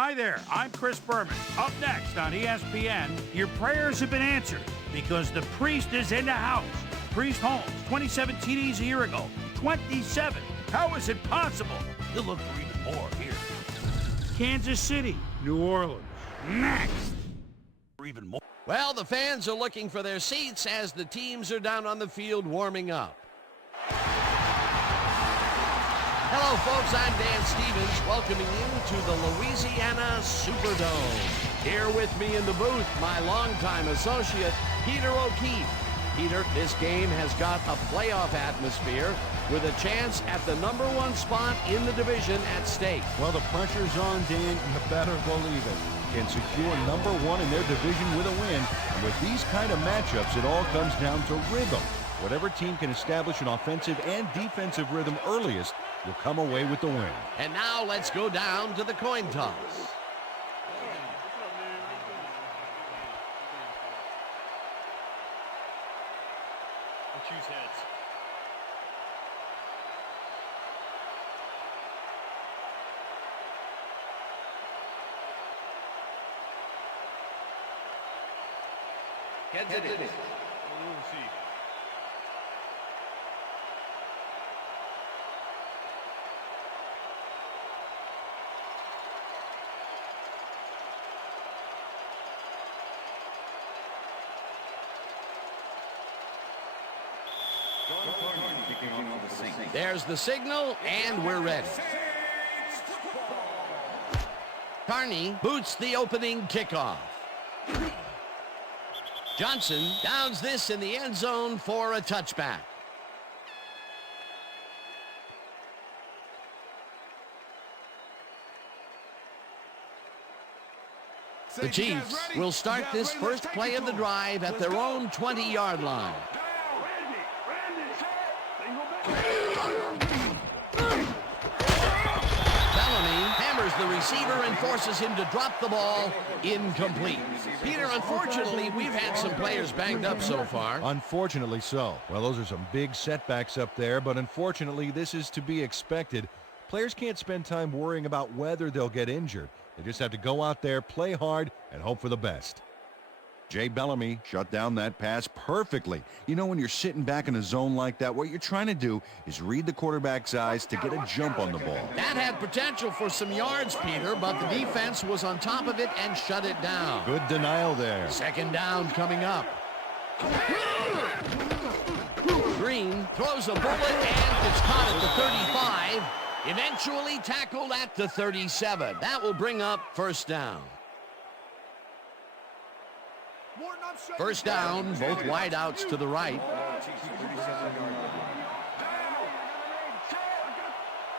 Hi there, I'm Chris Berman. Up next on ESPN, your prayers have been answered because the Priest is in the house. Priest Holmes, 27 TDs a year ago, 27. How is it possible? You'll look for even more here. Kansas City, New Orleans, next. For even more. Well, the fans are looking for their seats as the teams are down on the field warming up. Hello, folks. I'm Dan Stevens, welcoming you to the Louisiana Superdome. Here with me in the booth, my longtime associate, Peter O'Keefe. Peter, this game has got a playoff atmosphere with a chance at the #1 spot in the division at stake. Well, the pressure's on, Dan. You better believe it. Can secure #1 in their division with a win. And with these kind of matchups, it all comes down to rhythm. Whatever team can establish an offensive and defensive rhythm earliest will come away with the win. And now let's go down to the coin toss. We'll choose heads. Heads it is. We'll see. There's the signal, and we're ready. Carney boots the opening kickoff. Johnson downs this in the end zone for a touchback. The Chiefs will start this first play of the drive at their own 20-yard line. The receiver and forces him to drop the ball. Incomplete. Peter, unfortunately, we've had some players banged up so far. Unfortunately so. Well, those are some big setbacks up there, but unfortunately, this is to be expected. Players can't spend time worrying about whether they'll get injured. They just have to go out there, play hard, and hope for the best. Jay Bellamy shut down that pass perfectly. You know, when you're sitting back in a zone like that, what you're trying to do is read the quarterback's eyes to get a jump on the ball. That had potential for some yards, Peter, but the defense was on top of it and shut it down. Good denial there. Second down coming up. Green throws a bullet, and it's caught at the 35. Eventually tackled at the 37. That will bring up first down. First down, both wideouts to the right.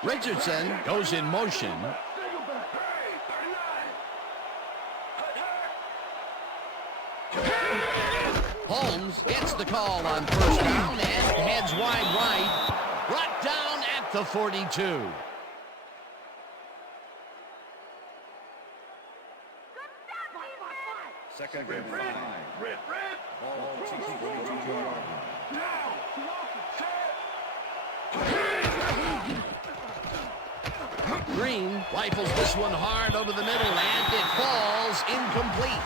Richardson goes in motion. Holmes gets the call on first down and heads wide right. Brought down at the 42. Second and 5. Ball Green rifles this one hard over the middle, and it falls incomplete.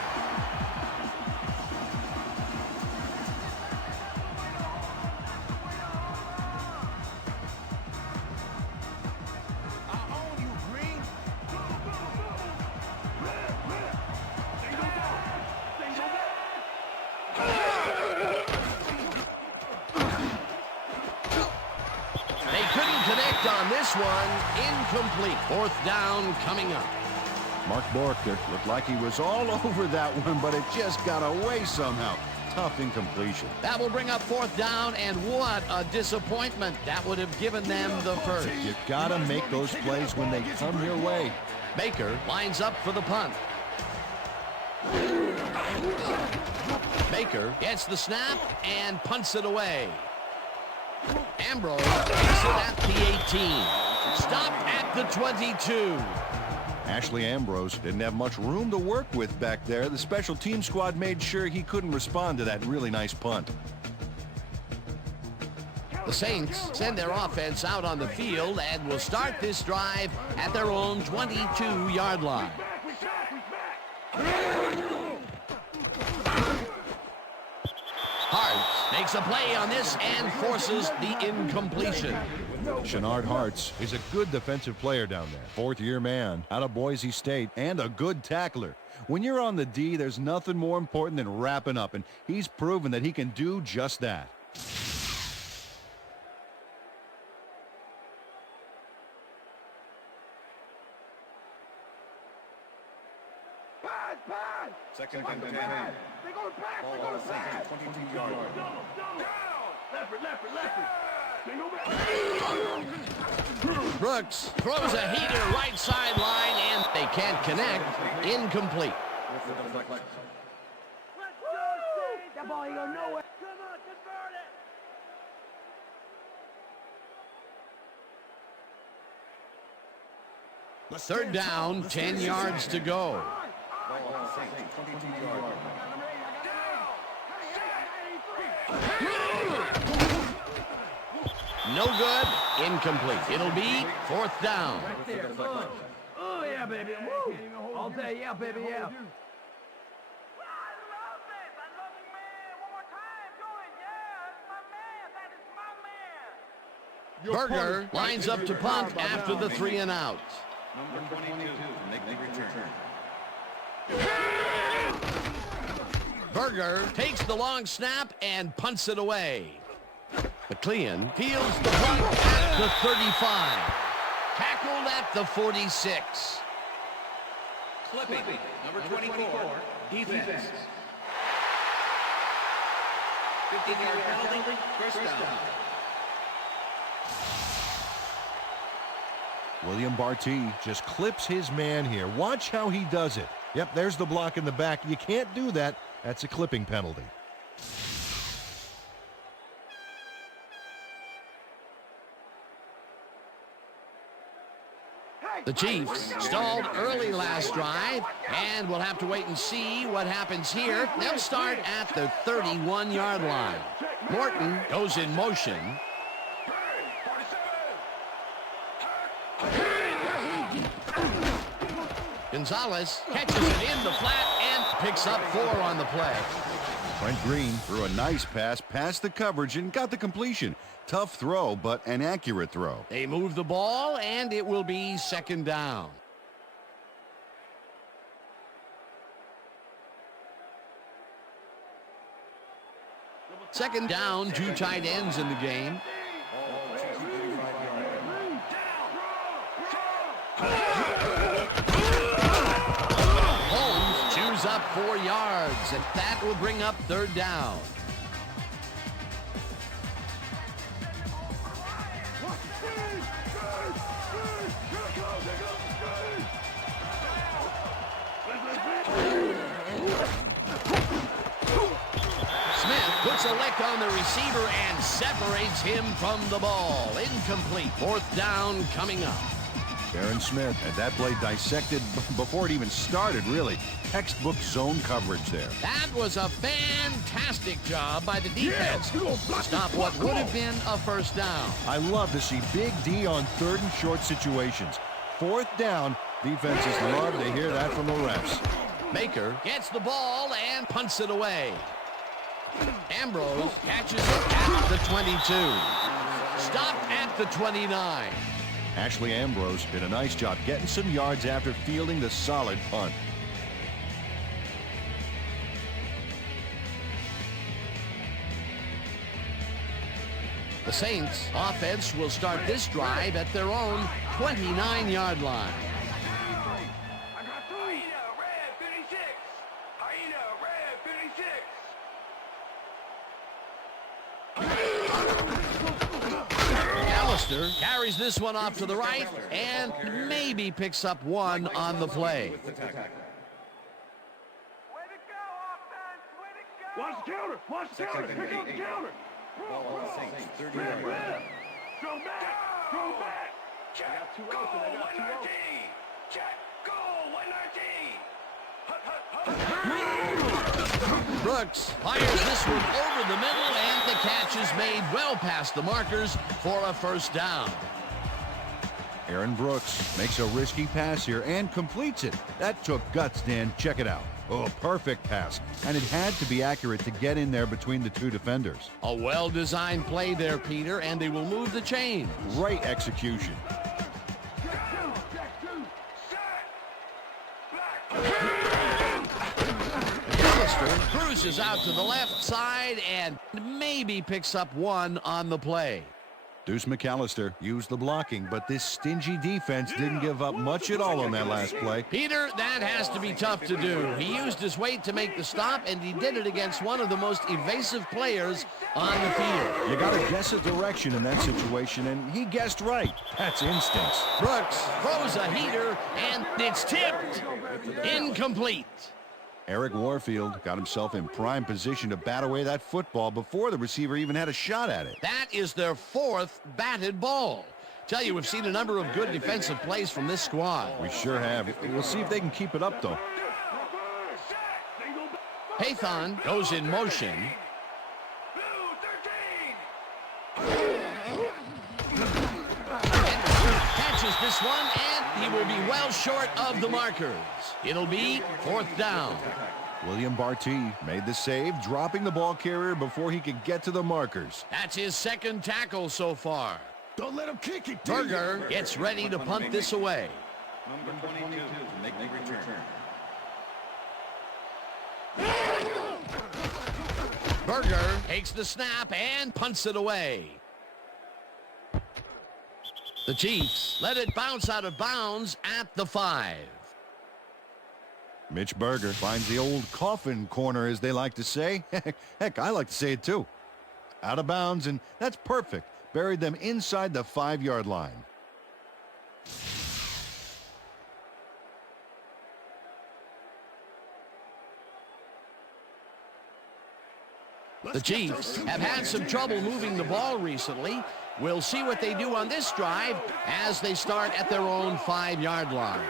Incomplete. Fourth down coming up. Mark Borker looked like he was all over that one, but it just got away somehow. Tough incompletion. That will bring up fourth down, and what a disappointment. That would have given them the first. You gotta make those plays when they come your way. Baker lines up for the punt. Baker gets the snap and punts it away. Ambrose takes it at the 18. Stopped at the 22. Ashley Ambrose didn't have much room to work with back there. The special team squad made sure he couldn't respond to that really nice punt. The Saints send their offense out on the field and will start this drive at their own 22-yard line. Hartz makes a play on this and forces the incompletion. Shenard Hartz is a good defensive player down there. Fourth-year man out of Boise State and a good tackler. When you're on the D, there's nothing more important than wrapping up, and he's proven that he can do just that. Second and 10. They're going to pass. They're going to pass. 22 yards. Brooks throws a heater right sideline, and they can't connect. Incomplete. That ball ain't going nowhere. Come on, convert it. Third down, 10 yards to go. No good. Incomplete. It'll be fourth down. Oh, yeah, baby. Woo. I'll tell you, yeah, baby, yeah. Berger lines up to punt after the 3 and out. Number 22 to make the return. Berger takes the long snap and punts it away. McLean fields the punt at the 35. Tackled at the 46. Clipping. Number 24. Defense. 15-yard penalty. First down. William Barty just clips his man here. Watch how he does it. Yep, there's the block in the back. You can't do that. That's a clipping penalty. The Chiefs stalled early last drive, and we'll have to wait and see what happens here. They'll start at the 31-yard line. Morton goes in motion. Gonzalez catches it in the flat and picks up 4 on the play. Trent Green threw a nice pass past the coverage and got the completion. Tough throw, but an accurate throw. They move the ball, and it will be second down. Second down, 2 tight ends in the game. Holmes chews up 4 yards, and that will bring up third down. Smith puts a lick on the receiver and separates him from the ball. Incomplete. Fourth down coming up. Aaron Smith had that play dissected before it even started, really. Textbook zone coverage there. That was a fantastic job by the defense to stop what would have been a first down. I love to see Big D on third and short situations. Fourth down, defenses love to hear that from the refs. Baker gets the ball and punts it away. Ambrose catches it at the 22. Stopped at the 29. Ashley Ambrose did a nice job getting some yards after fielding the solid punt. The Saints offense will start this drive at their own 29-yard line. Alistair carries this one off to the right and maybe picks up 1 on the play. Watch the counter. Watch the counter. Pick up the counter. Ball on Saints. 30 yards. Throw back. Throw back. Check. Go. 119. Check. Go. 119. Brooks fires this one over the middle, and the catch is made well past the markers for a first down. Aaron Brooks makes a risky pass here and completes it. That took guts, Dan. Check it out. Oh, perfect pass. And it had to be accurate to get in there between the two defenders. A well-designed play there, Peter, and they will move the chain. Great execution. McAllister cruises out to the left side and maybe picks up one on the play. Deuce McAllister used the blocking, but this stingy defense didn't give up much at all on that last play. Peter, that has to be tough to do. He used his weight to make the stop, and he did it against one of the most evasive players on the field. You got to guess a direction in that situation, and he guessed right. That's instincts. Brooks throws a heater, and it's tipped. Incomplete. Eric Warfield got himself in prime position to bat away that football before the receiver even had a shot at it. That is their fourth batted ball. Tell you, we've seen a number of good defensive plays from this squad. We sure have. We'll see if they can keep it up, though. Pathon goes in motion. Catches this one, and he will be well short of the markers. It'll be fourth down. William Barty made the save, dropping the ball carrier before he could get to the markers. That's his second tackle so far. Don't let him kick it. Berger gets ready to punt this away. Number 22 to make the return. Berger takes the snap and punts it away. The Chiefs let it bounce out of bounds at the 5. Mitch Berger finds the old coffin corner, as they like to say. Heck, I like to say it too. Out of bounds, and that's perfect. Buried them inside the 5-yard line. The Chiefs have had some trouble moving the ball recently. We'll see what they do on this drive as they start at their own 5-yard line.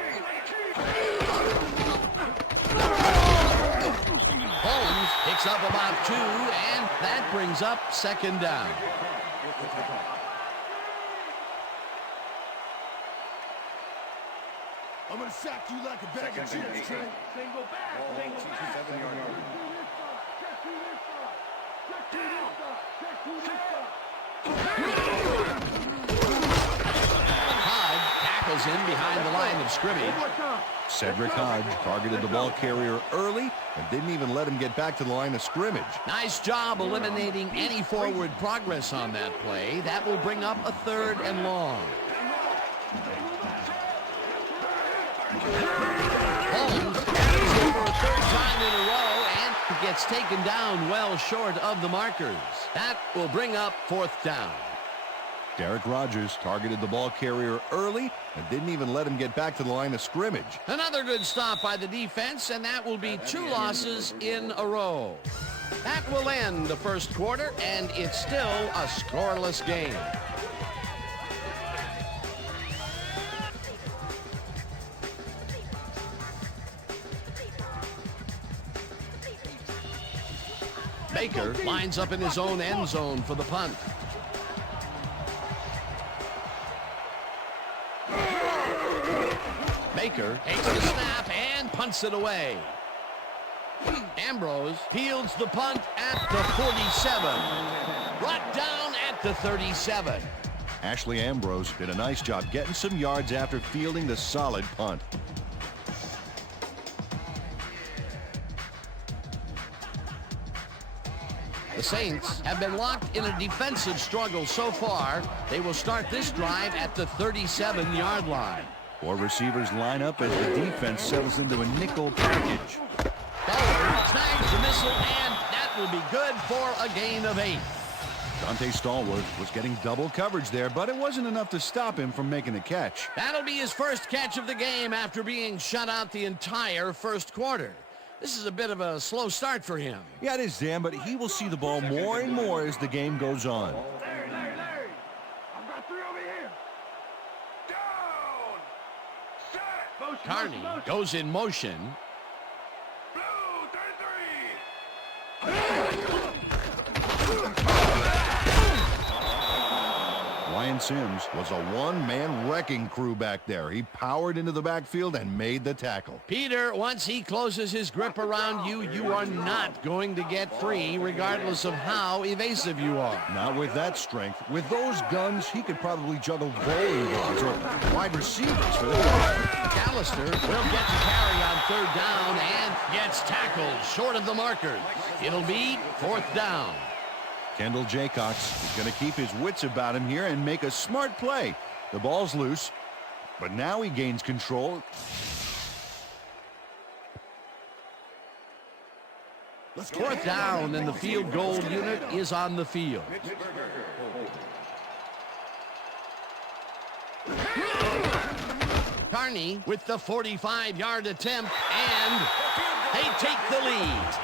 Holmes picks up about 2, and that brings up second down. I'm going to sack you like a bag of chips, Trent. Single back. 7-yard line. Hodge tackles in behind the line of scrimmage. Cedric Hodge targeted the ball carrier early and didn't even let him get back to the line of scrimmage. Nice job eliminating any forward progress on that play. That will bring up a 3rd and long. Holmes carries it for a 3rd time in a row and gets taken down well short of the markers. That will bring up 4th down. Derek Rogers targeted the ball carrier early and didn't even let him get back to the line of scrimmage. Another good stop by the defense, and that will be 2 losses in a row. That will end the first quarter, and it's still a scoreless game. Baker lines up in his own end zone for the punt. Baker takes the snap and punts it away. Ambrose fields the punt at the 47. Brought down at the 37. Ashley Ambrose did a nice job getting some yards after fielding the solid punt. The Saints have been locked in a defensive struggle so far. They will start this drive at the 37-yard line. 4 receivers line up as the defense settles into a nickel package. Ballard snags the missile, and that will be good for a gain of 8. Dante Stallworth was getting double coverage there, but it wasn't enough to stop him from making the catch. That'll be his first catch of the game after being shut out the entire first quarter. This is a bit of a slow start for him. Yeah, it is, Dan, but he will see the ball more and more as the game goes on. Larry. I've got 3 over here. Down. Set. Carney goes in motion. Blue 33. Brian Sims was a one-man wrecking crew back there. He powered into the backfield and made the tackle. Peter, once he closes his grip around you, you are not going to get free, regardless of how evasive you are. Not with that strength. With those guns, he could probably juggle bowling balls or wide receivers for that. McAllister will get to carry on third down and gets tackled short of the marker. It'll be fourth down. Kendall Jaycox is going to keep his wits about him here and make a smart play. The ball's loose, but now he gains control. Fourth down, and the field goal unit is on the field. Carney with the 45-yard attempt, and they take the lead.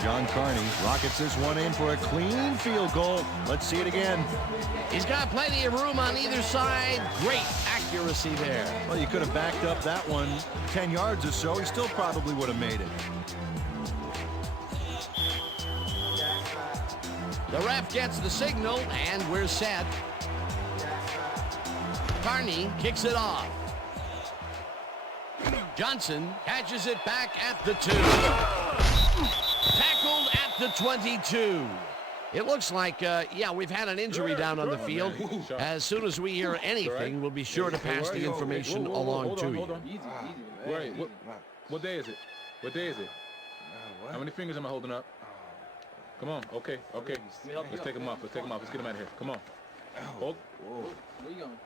John Carney rockets this one in for a clean field goal. Let's see it again. He's got plenty of room on either side. Great accuracy there. Well, you could have backed up that one 10 yards or so. He still probably would have made it. The ref gets the signal, and we're set. Carney kicks it off. Johnson catches it back at the 2. Tackled at the 22. It looks like, we've had an injury down on the field. As soon as we hear anything, we'll be sure to pass the information along to you. Easy. Wait, what day is it? What day is it? How many fingers am I holding up? Come on. Okay. Let's take them off. Let's get them out of here. Come on. Hold. Where you going?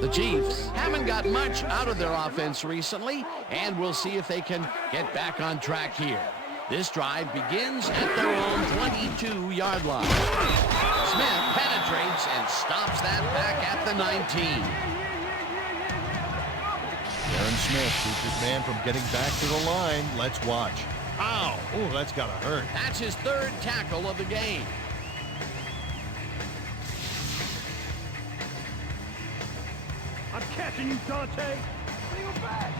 The Chiefs haven't got much out of their offense recently, and we'll see if they can get back on track here. This drive begins at their own 22-yard line. Smith penetrates and stops that back at the 19. Aaron Smith keeps his man from getting back to the line. Let's watch. Ow! Oh, that's got to hurt. That's his third tackle of the game. I'm catching you, Dante. Single back.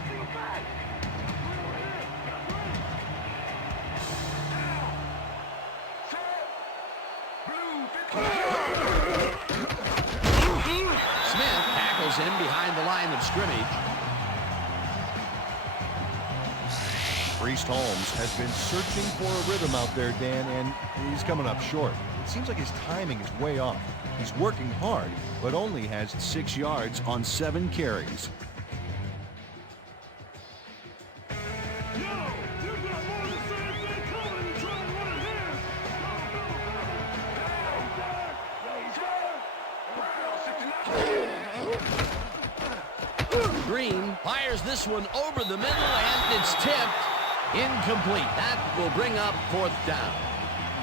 Smith tackles him behind the line of scrimmage. Priest Holmes has been searching for a rhythm out there, Dan, and he's coming up short. It seems like his timing is way off. He's working hard, but only has 6 yards on 7 carries. Green fires this one over the middle, and it's tipped. Incomplete. That will bring up fourth down.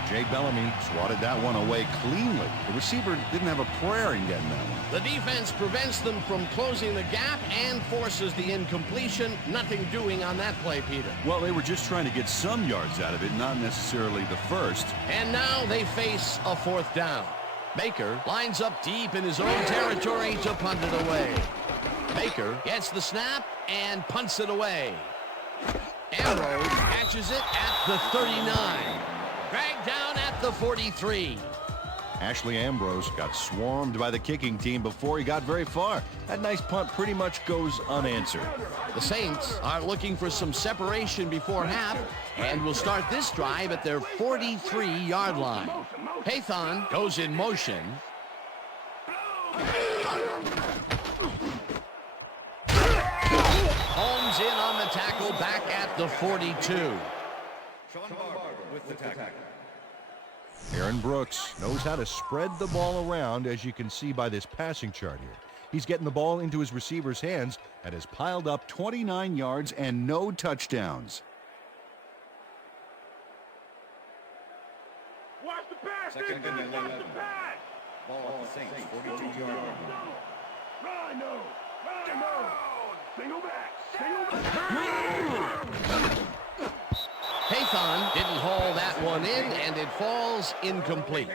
Jay Bellamy Swatted that one away cleanly. The receiver didn't have a prayer in getting that one. The defense prevents them from closing the gap and forces the incompletion. Nothing doing on that play, Peter. Well, they were just trying to get some yards out of it, not necessarily the first. And now they face a fourth down. Baker lines up deep in his own territory to punt it away. Baker gets the snap and punts it away. Ambrose catches it at the 39. Dragged down at the 43. Ashley Ambrose got swarmed by the kicking team before he got very far. That nice punt pretty much goes unanswered. The Saints are looking for some separation before half and will start this drive at their 43-yard line. Pathon goes in motion. Holmes in on the tackle back at the 42. Aaron Brooks knows how to spread the ball around, as you can see by this passing chart here. He's getting the ball into his receiver's hands and has piled up 29 yards and no touchdowns. Watch the pass. Watch the pass. Ball Saints, 42-yard line. Rhino. Single back. Pathon didn't haul that one in, and it falls incomplete.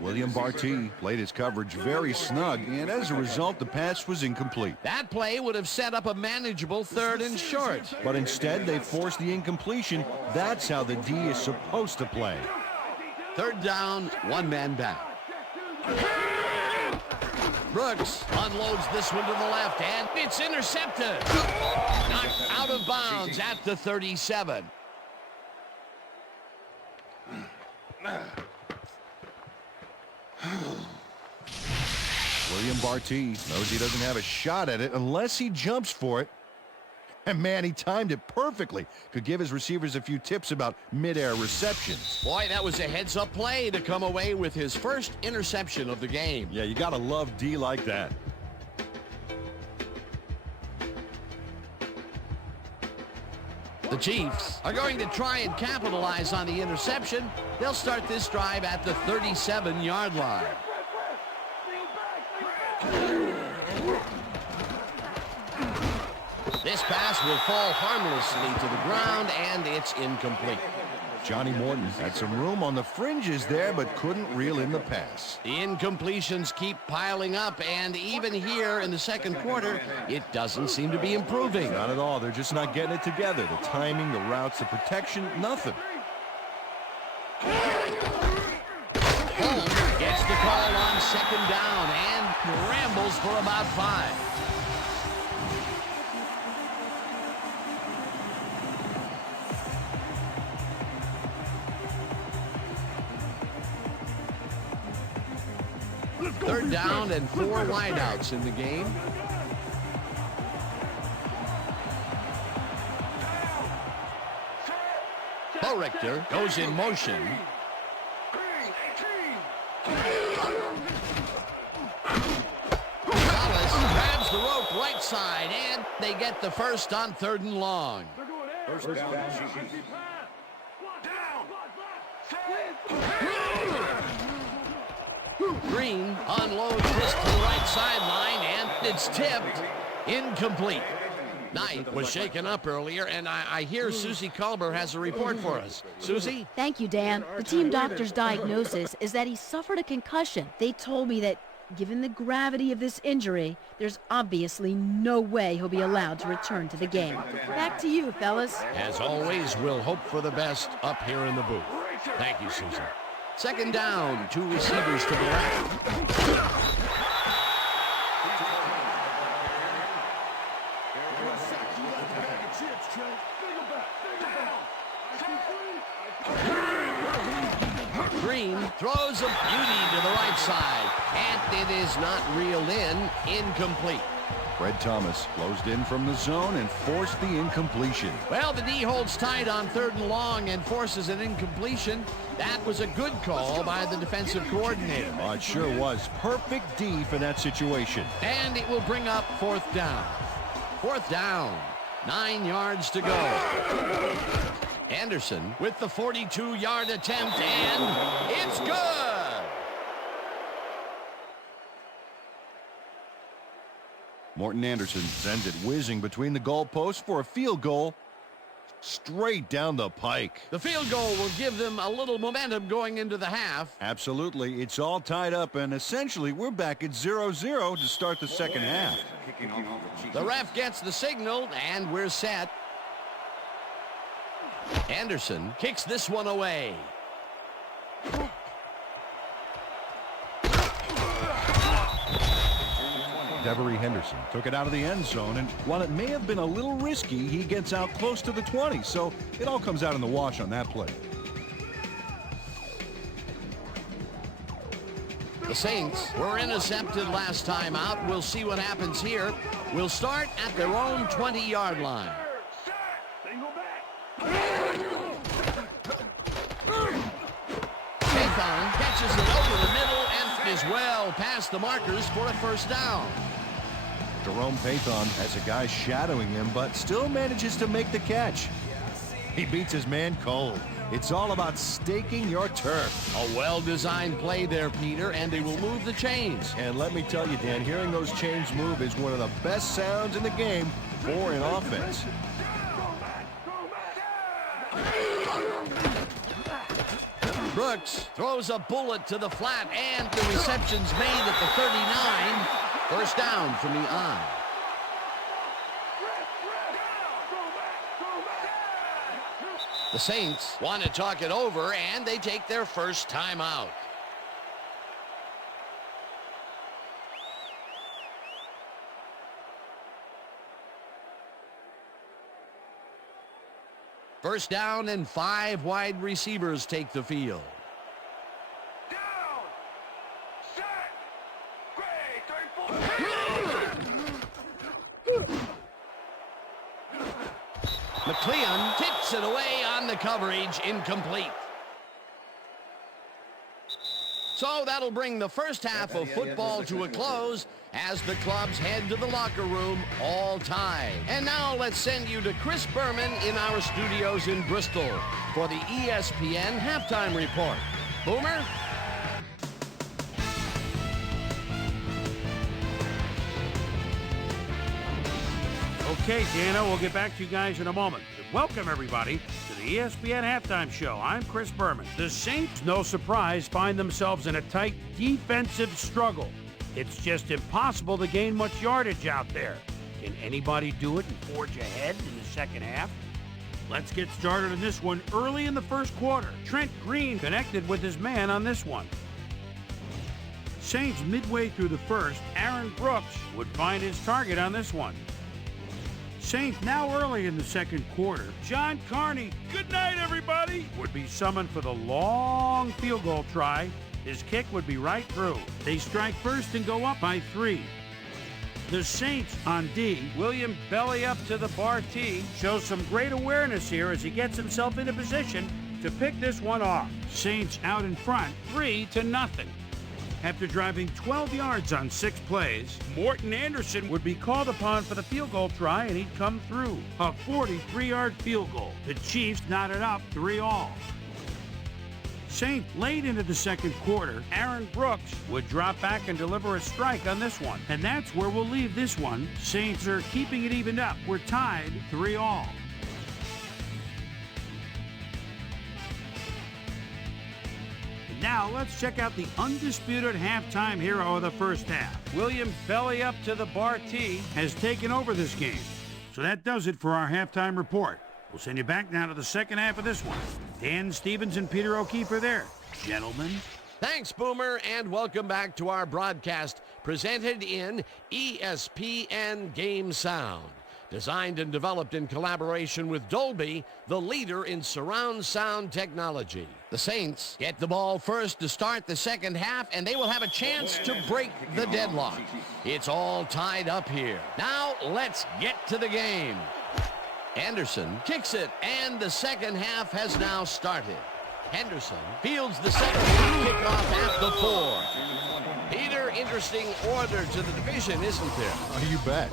William Barty played his coverage very snug, and as a result, the pass was incomplete. That play would have set up a manageable 3rd and short. But instead, they forced the incompletion. That's how the D is supposed to play. 3rd down, 1 man back. Brooks unloads this one to the left, and it's intercepted. Knocked out of bounds at the 37. William Barty knows he doesn't have a shot at it unless he jumps for it. And man, he timed it perfectly. Could give his receivers a few tips about mid-air receptions. Boy, that was a heads-up play to come away with his first interception of the game. Yeah, you gotta love D like that. The Chiefs are going to try and capitalize on the interception. They'll start this drive at the 37-yard line. This pass will fall harmlessly to the ground, and it's incomplete. Johnny Morton had some room on the fringes there, but couldn't reel in the pass. The incompletions keep piling up, and even here in the second quarter, it doesn't seem to be improving. Not at all. They're just not getting it together. The timing, the routes, the protection, nothing. Holmes gets the call on 2nd down and rambles for about 5. Third down and 4 wideouts in the game. Bo Richter goes in motion. Wallace grabs the rope right side, and they get the first on 3rd and long. First down. Green unloads this to the right sideline, and it's tipped. Incomplete. Knight was shaken up earlier, and I hear Susie Culber has a report for us. Susie? Thank you, Dan. The team doctor's diagnosis is that he suffered a concussion. They told me that, given the gravity of this injury, there's obviously no way he'll be allowed to return to the game. Back to you, fellas. As always, we'll hope for the best up here in the booth. Thank you, Susan. 2nd down, 2 receivers to the left. Green throws a beauty to the right side, and it is not reeled in. Incomplete. Fred Thomas closed in from the zone and forced the incompletion. Well, the D holds tight on 3rd and long and forces an incompletion. That was a good call by the defensive coordinator. Oh, it sure was. Perfect D for that situation. And it will bring up 4th down. 4th down. 9 yards to go. Anderson with the 42-yard attempt, and it's good. Morton Anderson sends it whizzing between the goalposts for a field goal straight down the pike. The field goal will give them a little momentum going into the half. Absolutely. It's all tied up, and essentially we're back at 0-0 to start the second half. The ref gets the signal, and we're set. Anderson kicks this one away. Devery Henderson took it out of the end zone, and while it may have been a little risky, he gets out close to the 20, so it all comes out in the wash on that play. The Saints were intercepted last time out. We'll see what happens here. We'll start at their own 20-yard line. Pathon catches it over the middle and is well past the markers for a first down. Jerome Pathon has a guy shadowing him, but still manages to make the catch. He beats his man cold. It's all about staking your turf. A well-designed play there, Peter, and they will move the chains. And let me tell you, Dan, hearing those chains move is one of the best sounds in the game for an offense. Brooks throws a bullet to the flat, and the reception's made at the 39. First down from the I. The Saints want to talk it over, and they take their first timeout. First down, and 5 wide receivers take the field. Down! Set! Great! McCleon tips it away on the coverage, incomplete. So that'll bring the first half of football to a close as the clubs head to the locker room all tied. And now let's send you to Chris Berman in our studios in Bristol for the ESPN Halftime Report. Boomer? Okay, Dana, we'll get back to you guys in a moment. Welcome, everybody, to the ESPN Halftime Show. I'm Chris Berman. The Saints, no surprise, find themselves in a tight defensive struggle. It's just impossible to gain much yardage out there. Can anybody do it and forge ahead in the second half? Let's get started on this one early in the first quarter. Trent Green connected with his man on this one. Saints midway through the first, Aaron Brooks would find his target on this one. Saints now early in the second quarter. John Carney, good night everybody, would be summoned for the long field goal try. His kick would be right through. They strike first and go up by 3. The Saints on D. William belly up to the bar T. Shows some great awareness here as he gets himself into position to pick this one off. Saints out in front, 3-0. After driving 12 yards on 6 plays, Morton Anderson would be called upon for the field goal try, and he'd come through. A 43-yard field goal. The Chiefs knotted up 3-all. Saints late into the second quarter, Aaron Brooks would drop back and deliver a strike on this one. And that's where we'll leave this one. Saints are keeping it evened up. We're tied 3-all. Now, let's check out the undisputed halftime hero of the first half. William belly up to the bar T has taken over this game. So that does it for our halftime report. We'll send you back now to the second half of this one. Dan Stevens and Peter O'Keefe are there. Gentlemen. Thanks, Boomer, and welcome back to our broadcast presented in ESPN Game Sound. Designed and developed in collaboration with Dolby, the leader in surround sound technology. The Saints get the ball first to start the second half, and they will have a chance to break the deadlock. It's all tied up here. Now, let's get to the game. Anderson kicks it, and the second half has now started. Henderson fields the second half kickoff at the 4. Peter, interesting order to the division, isn't there? Oh, you bet.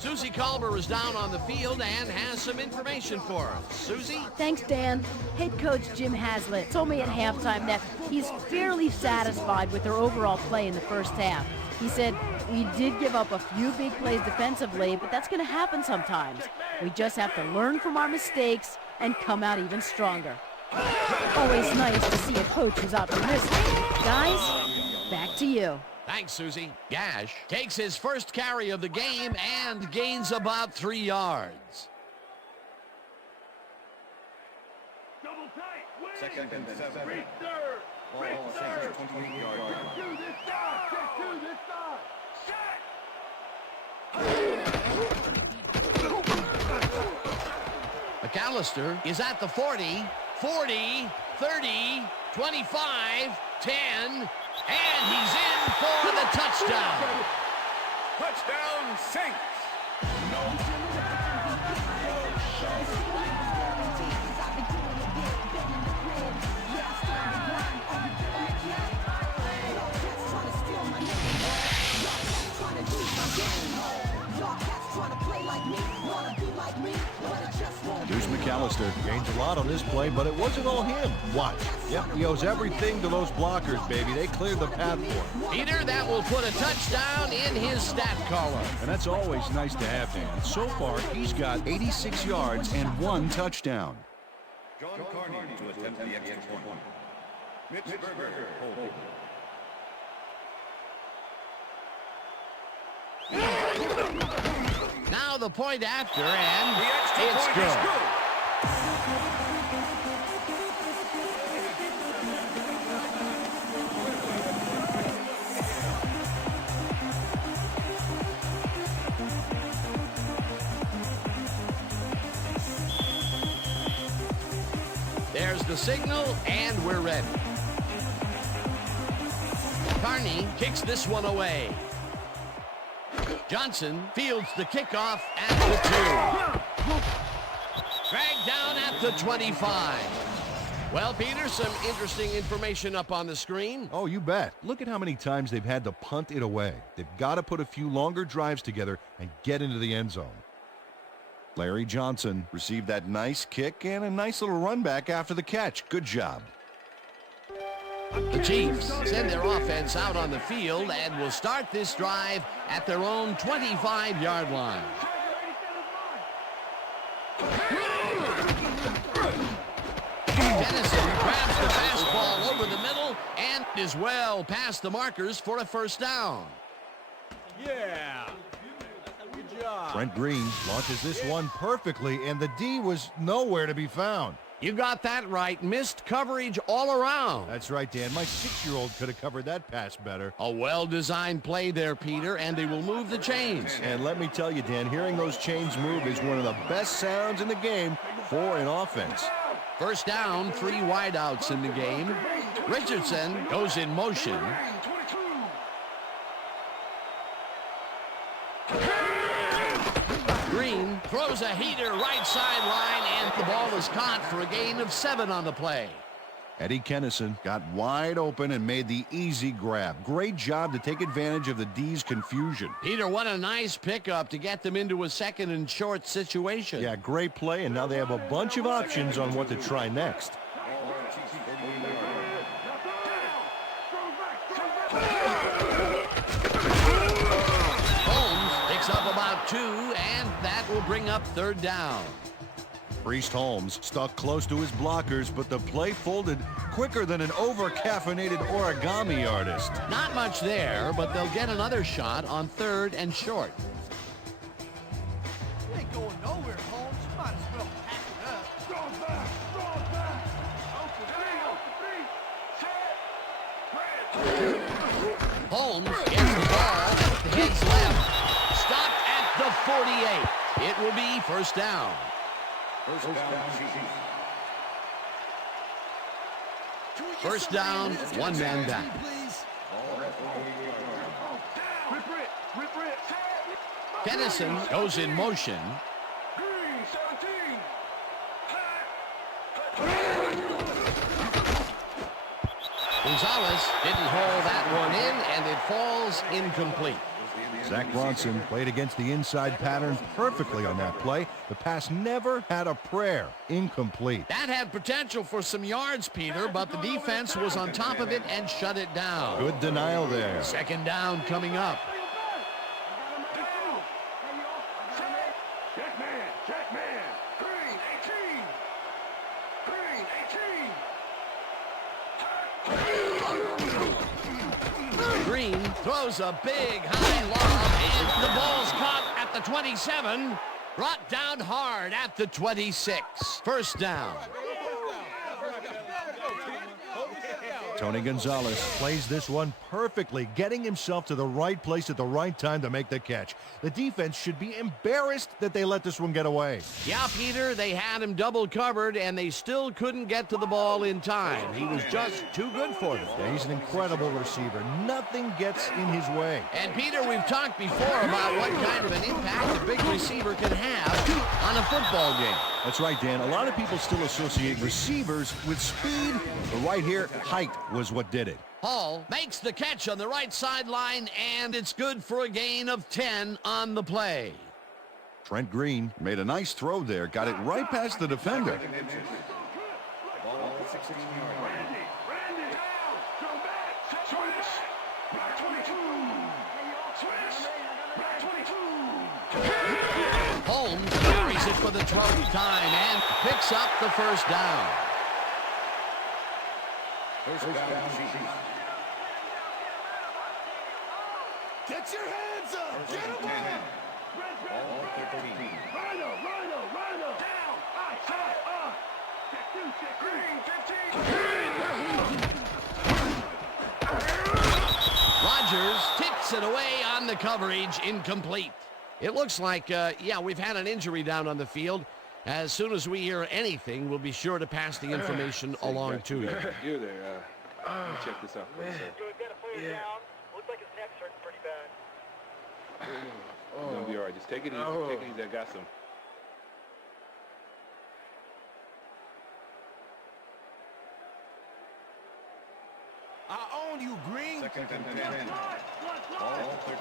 Susie Culver is down on the field and has some information for us. Susie? Thanks, Dan. Head coach Jim Haslett told me at halftime that he's fairly satisfied with their overall play in the first half. He said, we did give up a few big plays defensively, but that's going to happen sometimes. We just have to learn from our mistakes and come out even stronger. Always nice to see a coach who's optimistic. Guys, back to you. Thanks, Susie. Gash takes his first carry of the game and gains about 3 yards. Double tight! Win! Second and 7. Return! Return! 20-yard line. Check to this side! Check to this side! Set! McAllister is at the 40, 40, 30, 25, 10, and he's in for the touchdown. Touchdown, Saints! Deuce McAllister gains a lot on this play, but it wasn't all him. Watch. Yep, he owes everything to those blockers, baby. They cleared the path for him. Peter, that will put a touchdown in his stat column. And that's always nice to have, Dan. So far, he's got 86 yards and 1 touchdown. John Carney to attempt the extra point. Mitch Berger, hold. Now the point after, and it's good. There's the signal, and we're ready. Carney kicks this one away. Johnson fields the kickoff at the 2. Dragged down at the 25. Well, Peter, some interesting information up on the screen. Oh, you bet. Look at how many times they've had to punt it away. They've got to put a few longer drives together and get into the end zone. Larry Johnson received that nice kick and a nice little run back after the catch. Good job. The Chiefs send their offense out on the field and will start this drive at their own 25-yard line. Dennison grabs the fastball over the middle and is well past the markers for a first down. Yeah. Good job. Trent Green launches this one perfectly, and the D was nowhere to be found. You got that right. Missed coverage all around. That's right, Dan. My 6-year-old could have covered that pass better. A well-designed play there, Peter, and they will move the chains. And let me tell you, Dan, hearing those chains move is one of the best sounds in the game for an offense. First down, 3 wideouts in the game. Richardson goes in motion. Green throws a heater right sideline, and the ball is caught for a gain of 7 on the play. Eddie Kennison got wide open and made the easy grab. Great job to take advantage of the D's confusion. Peter, what a nice pickup to get them into a second and short situation. Yeah, great play, and now they have a bunch of options on what to try next. Holmes picks up about 2, and that will bring up 3rd down. Priest Holmes stuck close to his blockers, but the play folded quicker than an over-caffeinated origami artist. Not much there, but they'll get another shot on 3rd and short. You ain't going nowhere, Holmes. You might as well pack it up. Draw back! Holmes gets the ball, heads left. Stopped at the 48. It will be first down. First down, 1 man back. Kennison goes in motion. Gonzalez didn't haul that one in, and it falls incomplete. Zach Bronson played against the inside pattern perfectly on that play. The pass never had a prayer. Incomplete. That had potential for some yards, Peter, but the defense was on top of it and shut it down. Good denial there. Second down coming up. Check man. Green 18. Green throws a big high lob, and the ball's caught at the 27. Brought down hard at the 26. First down. Tony Gonzalez plays this one perfectly, getting himself to the right place at the right time to make the catch. The defense should be embarrassed that they let this one get away. Yeah, Peter, they had him double covered, and they still couldn't get to the ball in time. He was just too good for them. Yeah, he's an incredible receiver. Nothing gets in his way. And, Peter, we've talked before about what kind of an impact a big receiver can have on a football game. That's right, Dan. A lot of people still associate receivers with speed, but right here, height was what did it. Hall makes the catch on the right sideline, and it's good for a gain of 10 on the play. Trent Green made a nice throw there, got it right past the defender. Ball 16 yards. Holmes carries it for the 12th time and picks up the first down. First down, Chiefs. Get your hands up! Get them up! All 13. Rhino! Down! High! Up! Check 2, Rodgers tips it away on the coverage, incomplete. It looks like, yeah, we've had an injury down on the field. As soon as we hear anything, we'll be sure to pass the information along to you. You're there. Let me check this out for you, sir. down. Looks like his neck's hurting pretty bad. It's gonna be all right. Just take it easy. Take it easy. I got some. I own you, Green. Second and 10. All 13.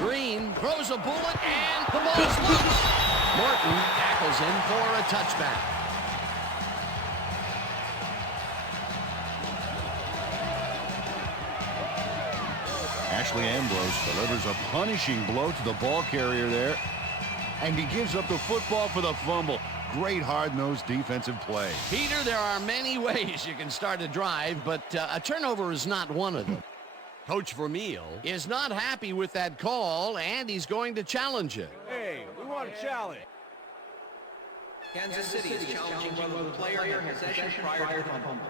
Green throws a bullet and the ball's loose. Morton tackles in for a touchback. Ashley Ambrose delivers a punishing blow to the ball carrier there. And he gives up the football for the fumble. Great hard-nosed defensive play. Peter, there are many ways you can start a drive, but a turnover is not one of them. Coach Vermeil is not happy with that call, and he's going to challenge it. Hey, we want a challenge. Kansas City is challenging whether the player had possession prior to the fumble.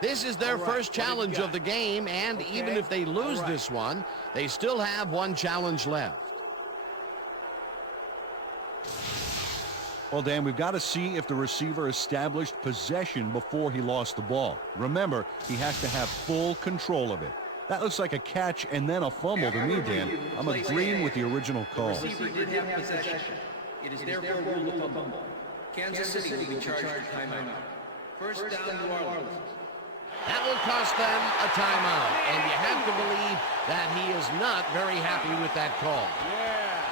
This is their first challenge of the game, and even if they lose this one, they still have one challenge left. Well, Dan, we've got to see if the receiver established possession before he lost the ball. Remember, he has to have full control of it. That looks like a catch and then a fumble to me, Dan. I'm agreeing with the original call. The receiver did have possession. It is therefore ruled a fumble. Kansas City will be charged with timeout. First down, New Orleans. That will cost them a timeout, and you have to believe that he is not very happy with that call. Yeah.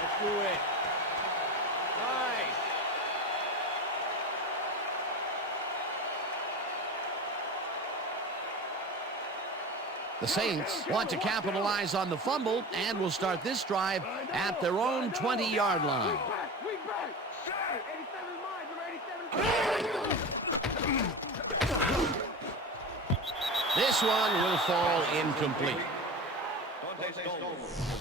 Let's do it. Nice. The Saints want to capitalize on the fumble and will start this drive at their own 20-yard line. This one will fall incomplete.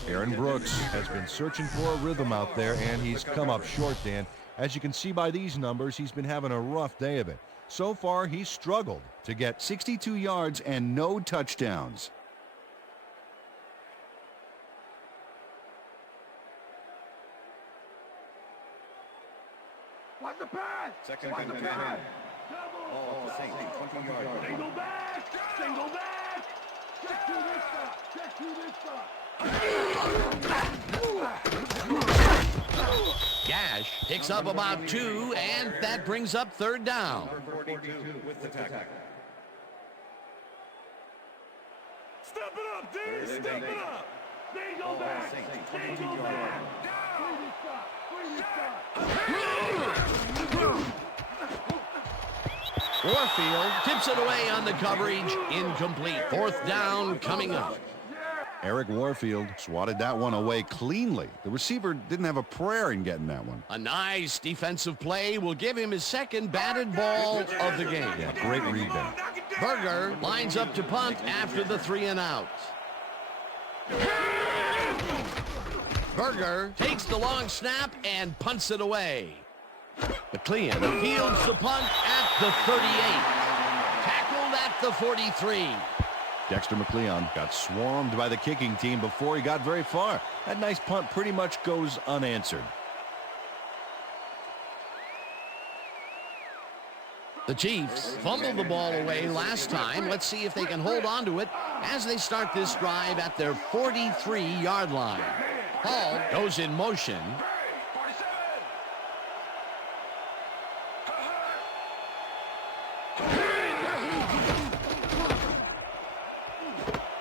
Aaron Brooks has been searching for a rhythm out there, and he's come up short, Dan. As you can see by these numbers, he's been having a rough day of it. So far, he's struggled to get 62 yards and no touchdowns. What's the pass? Second and 10. All Saints, 20-yard line. Single back! Single back! Check to this side! Check to this side! Gash picks up about 2, and that brings up third down. Number 42 with the tackle. Step it up, D! Step it up! Single All back! Saints, Single 22-yard back! line. Down! Free this side! Warfield tips it away on the coverage, incomplete. Fourth down coming up. Eric Warfield swatted that one away cleanly. The receiver didn't have a prayer in getting that one. A nice defensive play will give him his second batted ball of the game. Yeah, great read there. Berger lines up to punt after the 3 and out. Berger takes the long snap and punts it away. McLean fields the punt at the 38. Tackled at the 43. Dexter McLeon got swarmed by the kicking team before he got very far. That nice punt pretty much goes unanswered. The Chiefs fumbled the ball away last time. Let's see if they can hold on to it as they start this drive at their 43-yard line. Hall goes in motion.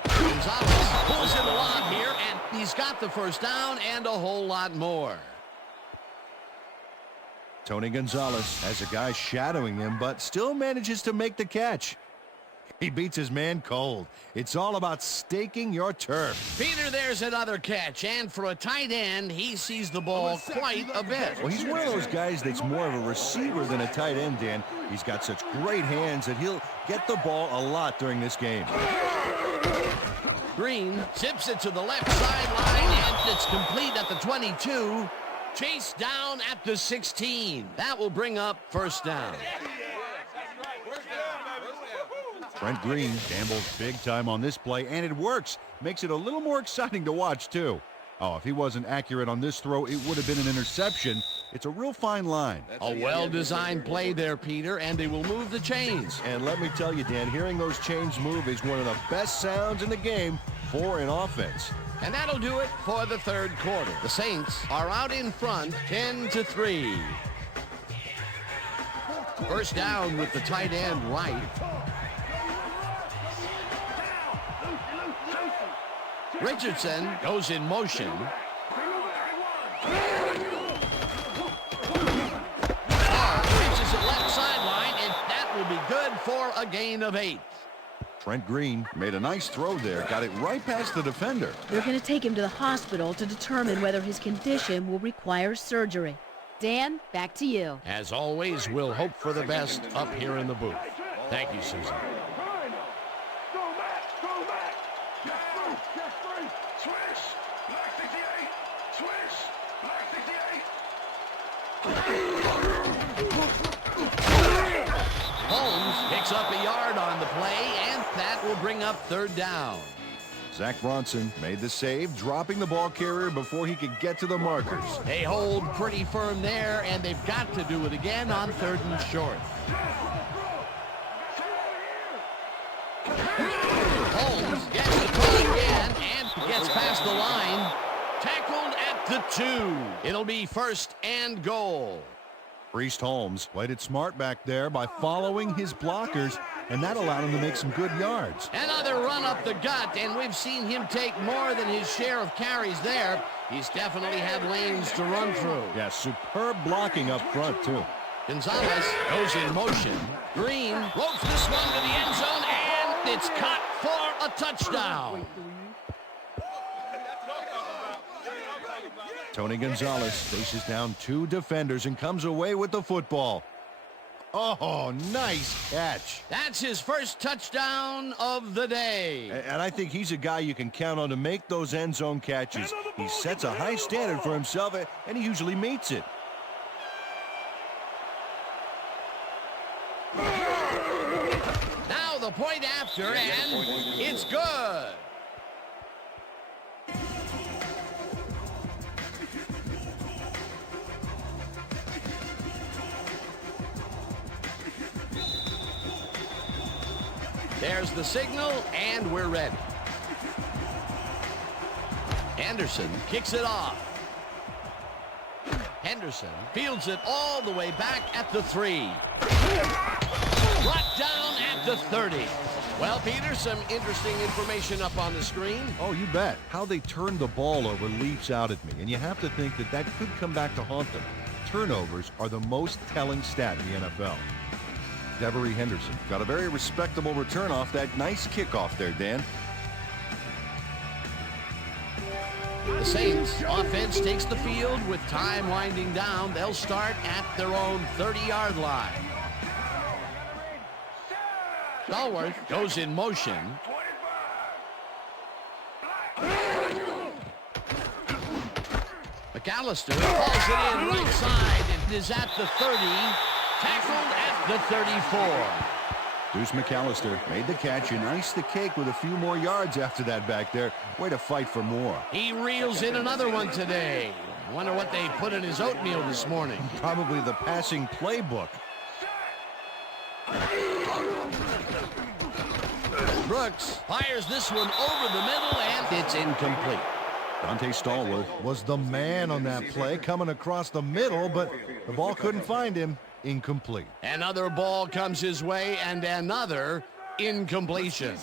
Gonzalez pulls in a lot here, and he's got the first down and a whole lot more. Tony Gonzalez has a guy shadowing him, but still manages to make the catch. He beats his man cold. It's all about staking your turf. Peter, there's another catch, and for a tight end, he sees the ball quite a bit. Well, he's one of those guys that's more of a receiver than a tight end, Dan. He's got such great hands that he'll get the ball a lot during this game. Green zips it to the left sideline, and it's complete at the 22. Chased down at the 16. That will bring up first down. Trent Green gambles big time on this play, and it works. Makes it a little more exciting to watch, too. Oh, if he wasn't accurate on this throw, it would have been an interception. It's a real fine line. A well-designed play there, Peter, and they will move the chains. And let me tell you, Dan, hearing those chains move is one of the best sounds in the game for an offense. And that'll do it for the third quarter. The Saints are out in front, 10-3. First down with the tight end right. Richardson goes in motion. Reaches the left sideline, and that will be good for a gain of 8. Trent Green made a nice throw there. Got it right past the defender. They're going to take him to the hospital to determine whether his condition will require surgery. Dan, back to you. As always, we'll hope for the best up here in the booth. Thank you, Susan. Holmes picks up a yard on the play, and that will bring up third down. Zach Bronson made the save, dropping the ball carrier before he could get to the markers. They hold pretty firm there, and they've got to do it again on 3rd and short. Holmes gets the call again and gets past the line. Tackled at the 2. It'll be 1st and goal. Priest Holmes played it smart back there by following his blockers, and that allowed him to make some good yards. Another run up the gut, and we've seen him take more than his share of carries there. He's definitely had lanes to run through. Yeah, superb blocking up front, too. Gonzalez goes in motion. Green floats this one to the end zone, and it's caught for a touchdown. Tony Gonzalez faces down 2 defenders and comes away with the football. Oh, nice catch. That's his first touchdown of the day. And I think he's a guy you can count on to make those end zone catches. He sets a high standard for himself, and he usually meets it. Now the point after, and it's good. There's the signal, and we're ready. Anderson kicks it off. Henderson fields it all the way back at the 3. Brought down at the 30. Well, Peter, some interesting information up on the screen. Oh, you bet. How they turned the ball over leaps out at me, and you have to think that that could come back to haunt them. Turnovers are the most telling stat in the NFL. Devery Henderson got a very respectable return off that nice kickoff there, Dan. The Saints offense takes the field with time winding down. They'll start at their own 30-yard line. Stallworth goes in motion. McAllister calls it in right side and is at the 30. Tackled at the 34. Deuce McAllister made the catch and iced the cake with a few more yards after that back there. Way to fight for more. He reels in another one today. I wonder what they put in his oatmeal this morning. Probably the passing playbook. Brooks fires this one over the middle, and it's incomplete. Dante Stallworth was the man on that play, coming across the middle, but the ball couldn't find him. Incomplete. Another ball comes his way, and another incompletion.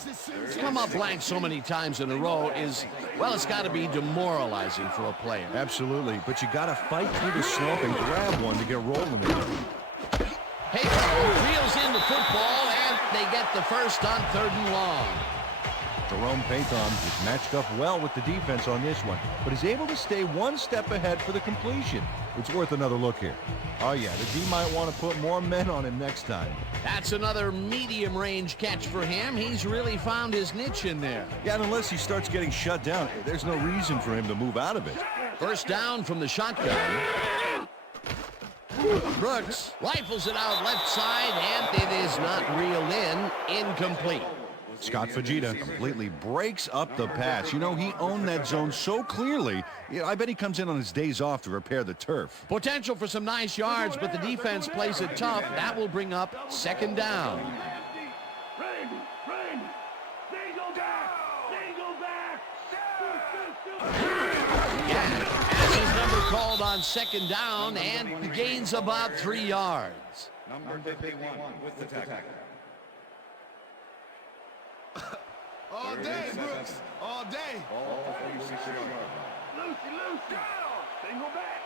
To come up blank so many times in a row is, well, it's got to be demoralizing for a player. Absolutely, but you got to fight through the slump and grab one to get rolling again. Haythorne reels in the football, and they get the first on 3rd and long. Jerome Payton is matched up well with the defense on this one, but is able to stay one step ahead for the completion. It's worth another look here. Oh yeah, the D might want to put more men on him next time. That's another medium-range catch for him. He's really found his niche in there. Yeah, and unless he starts getting shut down, there's no reason for him to move out of it. First down from the shotgun. Brooks rifles it out left side, and it is not reeled in. Incomplete. Scott Fujita completely breaks up the pass. You know, he owned that zone so clearly. I bet he comes in on his days off to repair the turf. Potential for some nice yards, but the defense plays it tough. That will bring up 2nd down. Gann has his number called on 2nd down and gains about 3 yards. Number 51 with the tackle. All day, Brooks. All day. All 46 yards. Lucy. Single back.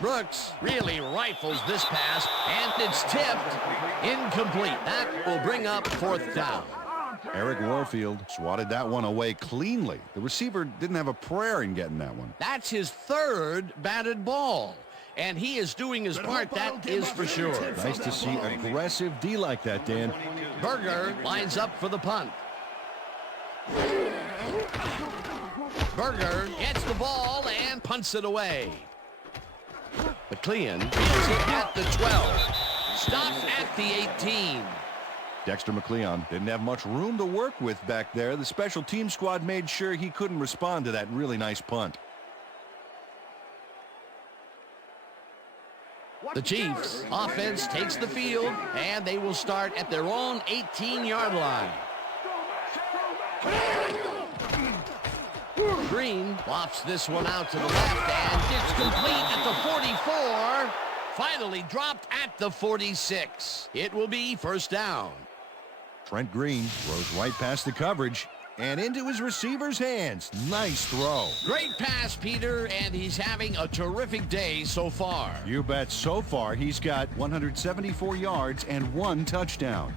Brooks really rifles this pass, and it's tipped. Incomplete. That will bring up 4th down. Eric Warfield swatted that one away cleanly. The receiver didn't have a prayer in getting that one. That's his 3rd batted ball. And he is doing his part, that is for sure. Nice to see aggressive D like that, Dan. Berger lines up for the punt. Berger gets the ball and punts it away. McLean is hit at the 12. Stopped at the 18. Dexter McLeon didn't have much room to work with back there. The special team squad made sure he couldn't respond to that really nice punt. The Chiefs offense takes the field, and they will start at their own 18-yard line. Green lofts this one out to the left, and it's complete at the 44. Finally dropped at the 46. It will be 1st down. Trent Green throws right past the coverage and into his receiver's hands. Nice throw. Great pass, Peter, and he's having a terrific day so far. You bet. So far, he's got 174 yards and 1 touchdown.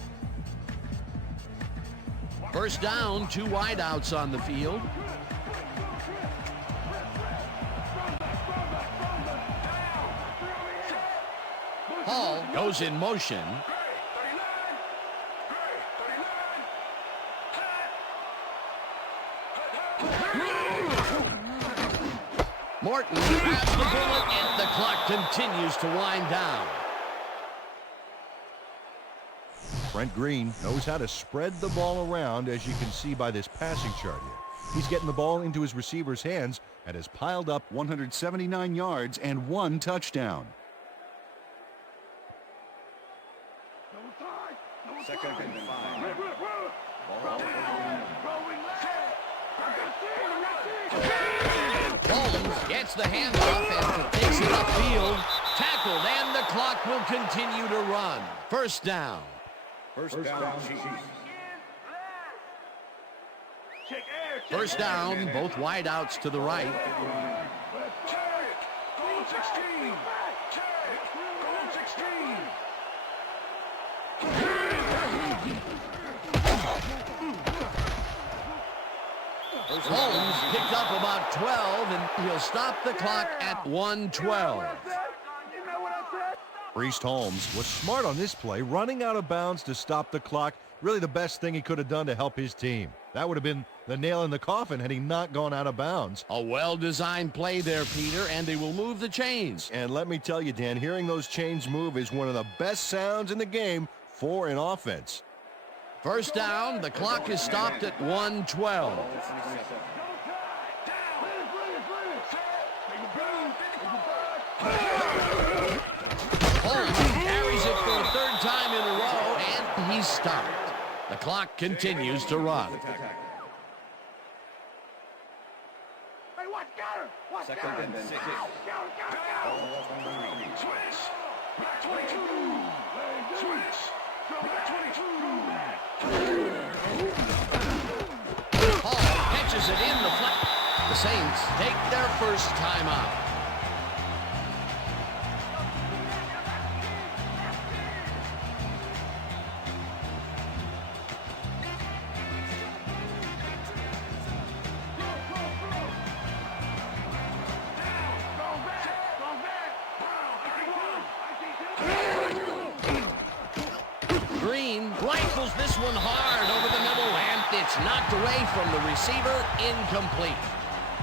1st down, 2 wideouts on the field. Hall goes in motion. Morton grabs the bullet, and the clock continues to wind down. Trent Green knows how to spread the ball around, as you can see by this passing chart here. He's getting the ball into his receiver's hands and has piled up 179 yards and 1 touchdown. 2nd and 5. Holmes gets the handoff and takes it upfield. Tackled, and the clock will continue to run. 1st down. First down, Chiefs. 1st down, both wideouts to the right. Holmes picked up about 12, and he'll stop the clock at 1:12. Priest Holmes was smart on this play, running out of bounds to stop the clock. Really the best thing he could have done to help his team. That would have been the nail in the coffin had he not gone out of bounds. A well-designed play there, Peter, and they will move the chains. And let me tell you, Dan, hearing those chains move is one of the best sounds in the game for an offense. 1st down, the clock is stopped at 1:12. Holmes carries it for a 3rd time in a row, and he's stopped. The clock continues to run. 2nd and 6. Back 22. Switch. Go back 22. Hall catches it in the flat. The Saints take their first timeout. Green rifles this one hard over the middle, and it's knocked away from the receiver, incomplete.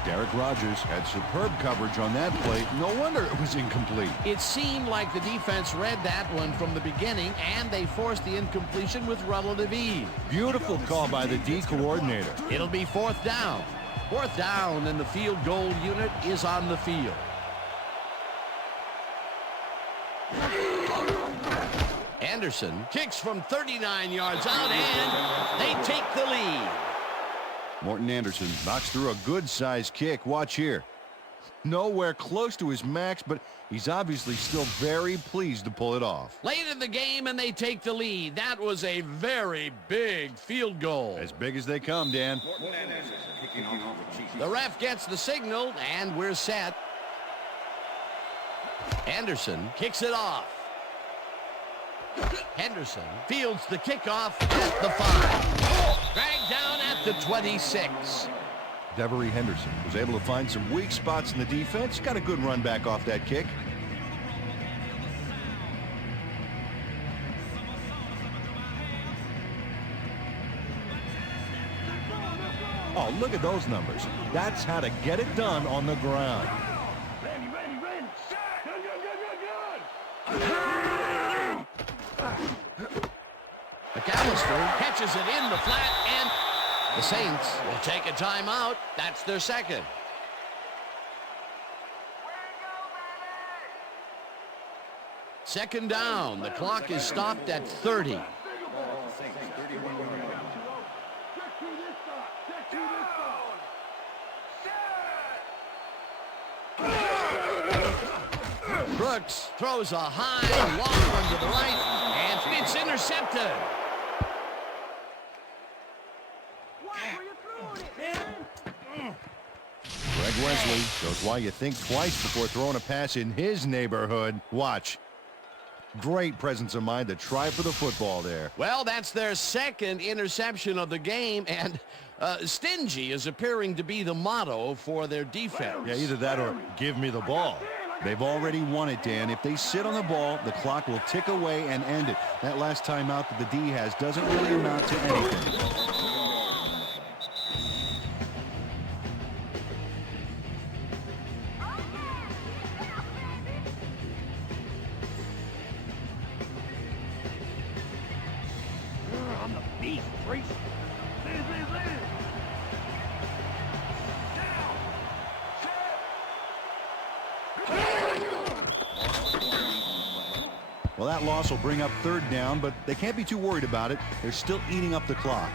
Derek Rogers had superb coverage on that play. No wonder it was incomplete. It seemed like the defense read that one from the beginning, and they forced the incompletion with relative ease. Beautiful call by the D coordinator. It'll be fourth down. Fourth down, and the field goal unit is on the field. Anderson kicks from 39 yards out, and they take the lead. Morton Anderson knocks through a good-sized kick. Watch here. Nowhere close to his max, but he's obviously still very pleased to pull it off. Late in the game, and they take the lead. That was a very big field goal. As big as they come, Dan. The ref gets the signal, and we're set. Anderson kicks it off. Henderson fields the kickoff at the 5. Dragged down at the 26. Devery Henderson was able to find some weak spots in the defense. Got a good run back off that kick. Oh, look at those numbers. That's how to get it done on the ground. Ready. Good. McAllister catches it in the flat, and the Saints will take a timeout. That's their second. Second down. The clock is stopped at 30. Brooks throws a high, long one to the right, and it's intercepted. Greg Wesley shows why you think twice before throwing a pass in his neighborhood. Watch. Great presence of mind to try for the football there. Well, that's their second interception of the game, and stingy is appearing to be the motto for their defense. Yeah, either that or give me the ball. They've already won it, Dan. If they sit on the ball, the clock will tick away and end it. That last timeout that the D has doesn't really amount to anything. I'm the beast, Tracy. Well, that loss will bring up third down, but they can't be too worried about it. They're still eating up the clock.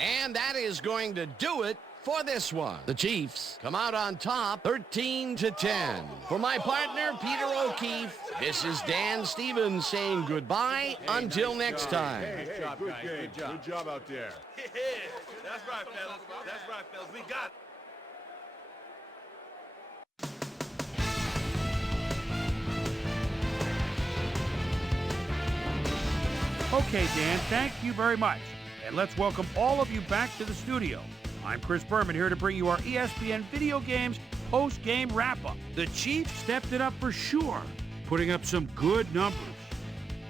And that is going to do it for this one. The Chiefs come out on top 13-10. For my partner, Peter O'Keefe, this is Dan Stevens saying goodbye until next time. Good job, guys. Good job. Good job out there. That's right, fellas. That's right, fellas. We got it. Okay, Dan, thank you very much. And let's welcome all of you back to the studio. I'm Chris Berman here to bring you our ESPN Video Games post-game wrap-up. The Chiefs stepped it up for sure, putting up some good numbers.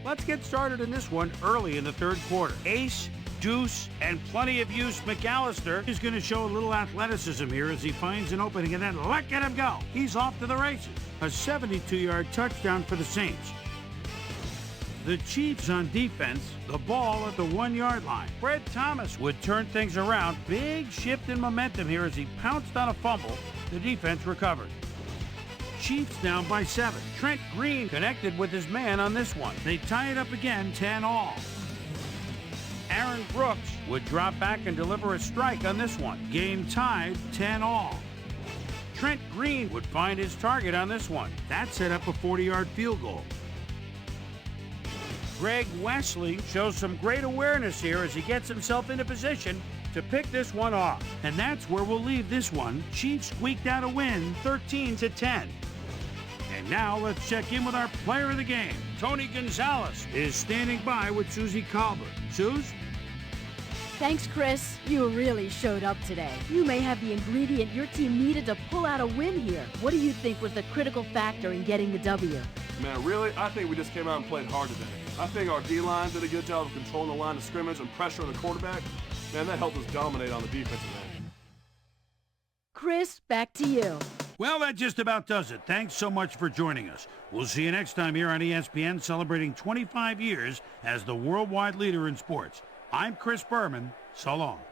Let's get started in this one early in the third quarter. Ace, deuce, and plenty of use McAllister is going to show a little athleticism here as he finds an opening, and then look at him go. He's off to the races. A 72-yard touchdown for the Saints. The Chiefs on defense, the ball at the 1-yard line. Fred Thomas would turn things around. Big shift in momentum here as he pounced on a fumble. The defense recovered. Chiefs down by 7. Trent Green connected with his man on this one. They tie it up again, 10-all. Aaron Brooks would drop back and deliver a strike on this one. Game tied, 10-all. Trent Green would find his target on this one. That set up a 40-yard field goal. Greg Wesley shows some great awareness here as he gets himself into position to pick this one off. And that's where we'll leave this one. Chiefs squeaked out a win, 13-10. And now let's check in with our player of the game. Tony Gonzalez is standing by with Susie Colbert. Suze? Thanks, Chris. You really showed up today. You may have the ingredient your team needed to pull out a win here. What do you think was the critical factor in getting the W? Man, really? I think we just came out and played hard today. I think our D-line did a good job of controlling the line of scrimmage and pressuring the quarterback. Man, that helped us dominate on the defensive end. Chris, back to you. Well, that just about does it. Thanks so much for joining us. We'll see you next time here on ESPN, celebrating 25 years as the worldwide leader in sports. I'm Chris Berman. So long.